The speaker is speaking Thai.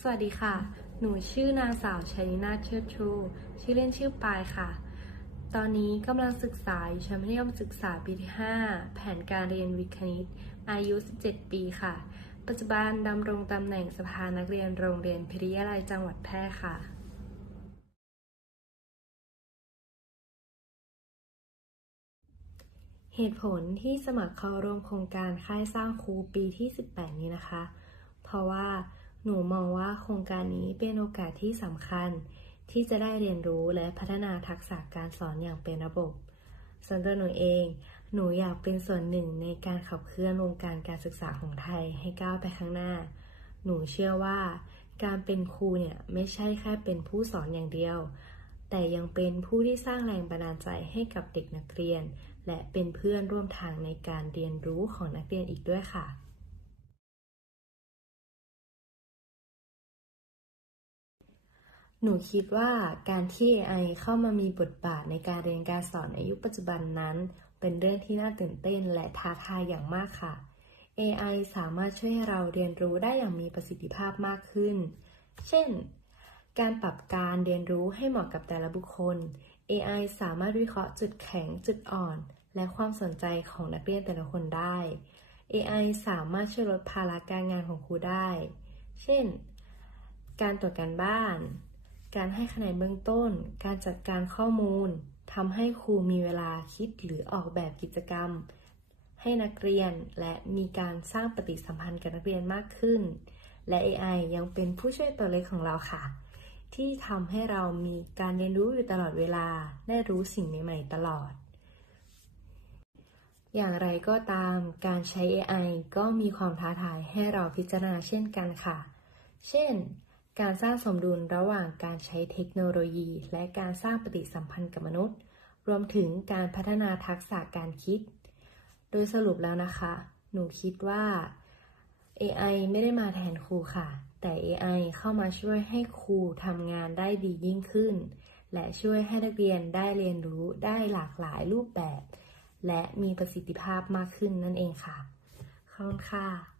สวัสดีค่ะ หนูชื่อนางสาวชัยนาเชิดชู ชื่อเล่นชื่อปายค่ะ ตอนนี้กำลังศึกษาอยู่ชั้นมัธยมศึกษาปีที่ 5 แผนการเรียนวิทย์คณิต อายุ 17 ปีค่ะ ปัจจุบันดำรงตำแหน่งสภานักเรียนโรงเรียนพิริยาลัยจังหวัดแพร่ค่ะเหตุผลที่สมัครเข้าร่วมโครงการค่ายสร้างครูปีที่ 18 นี้นะคะ เพราะว่า หนูมองว่าโครงการนี้เป็นโอกาสที่สำคัญ ที่จะได้เรียนรู้และพัฒนาทักษะการสอนอย่างเป็นระบบ ส่วนตัวหนูเอง หนูอยากเป็นส่วนหนึ่งในการขับเคลื่อนวงการการศึกษาของไทยให้ก้าวไปข้างหน้า หนูเชื่อว่า การเป็นครูเนี่ยไม่ใช่แค่เป็นผู้สอนอย่างเดียว แต่ยังเป็นผู้ที่สร้างแรงบันดาลใจให้กับเด็กนักเรียน และเป็นเพื่อนร่วมทางในการเรียนรู้ของนักเรียนอีกด้วยค่ะ หนูคิดว่าการที่ AI เข้ามามีบทบาทในการเรียนการสอนในยุคปัจจุบันนั้น เป็นเรื่องที่น่าตื่นเต้นและท้าทายอย่างมากค่ะ AI สามารถช่วยให้เราเรียนรู้ได้อย่างมีประสิทธิภาพมากขึ้น เช่น การปรับการเรียนรู้ให้เหมาะกับแต่ละบุคคล AI สามารถวิเคราะห์จุดแข็งจุดอ่อน และความสนใจของนักเรียนแต่ละคนได้ AI สามารถช่วยลดภาระการงานของครูได้ เช่น การตรวจการบ้าน การให้คะแนนเบื้องต้น การจัดการข้อมูลทำให้ครูมีเวลาคิดหรือออกแบบกิจกรรม ให้นักเรียนและมีการสร้างปฏิสัมพันธ์กับนักเรียนมากขึ้น และ AI ยังเป็นผู้ช่วยตัวเล็กของเราค่ะ ที่ทำให้เรามีการเรียนรู้อยู่ตลอดเวลา ได้รู้สิ่งใหม่ ๆ ตลอด อย่างไรก็ตามการใช้ AI ก็มีความท้าทายให้เราพิจารณาเช่นกันค่ะ เช่น การสร้างสมดุลระหว่างการใช้เทคโนโลยี และการสร้างปฏิสัมพันธ์กับมนุษย์ รวมถึงการพัฒนาทักษะการคิด โดยสรุปแล้วนะคะ หนูคิดว่า AI ไม่ได้มาแทนครูค่ะ แต่ AI เข้ามาช่วยให้ครูทำงานได้ดียิ่งขึ้น และช่วยให้นักเรียนได้เรียนรู้ได้หลากหลายรูปแบบ และมีประสิทธิภาพมากขึ้นนั่นเองค่ะขอบคุณค่ะ